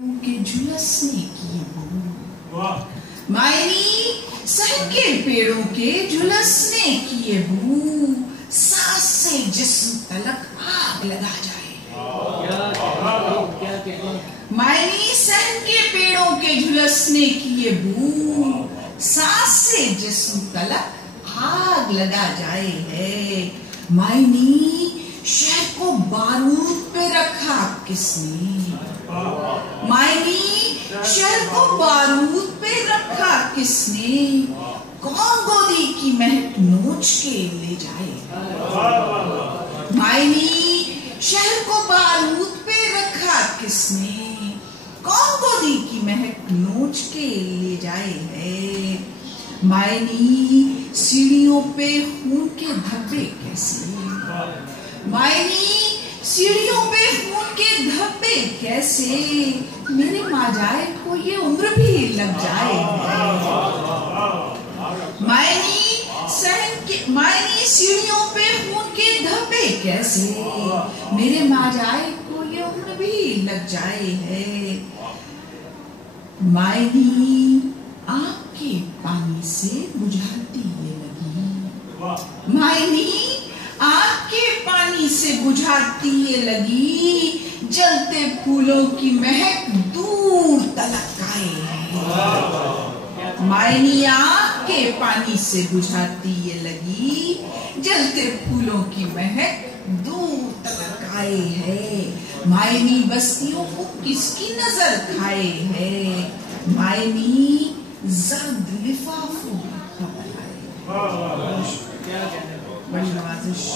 के झुलसने की बू, मायनी सहन के पेड़ों के झुलसने की बू, सांस से जिस्म तलक आग लगा जाए। मायनी सहन के पेड़ों के झुलसने की ये बू, सांस से जिस्म तलक आग लगा जाए है। मायनी शहर को बारूद पे रखा किसने? मायनी शहर को बारूद पे रखा किसने? कौन गोदी की महक नोच के ले जाए? मायनी शहर को बारूद पे रखा किसने? कौन गोदी की महक नोच के ले जाए है। मायनी सीढ़ियों पे खून के धब्बे कैसे? मायनी सीढ़ियों पे खून के धब्बे कैसे? मेरे माँ जाए को ये उम्र भी लग जाए। मायनी सीढ़ियों पे खून के धब्बे कैसे? मेरे माँ जाए को ये उम्र भी लग जाए है। मायनी आँख के पानी से बुझाती ये लगी। मायनी आँख के पानी से बुझाती ये लगी, जलते फूलों की महक दूर तलक आए। मायनी आँख के पानी से बुझाती ये लगी, जलते फूलों की महक दूर तलक आए है। मायनी बस्तियों को किसकी नजर खाए है? मायनी जर्द लिफाफों में खबर आए। बड़ी नवाजिश।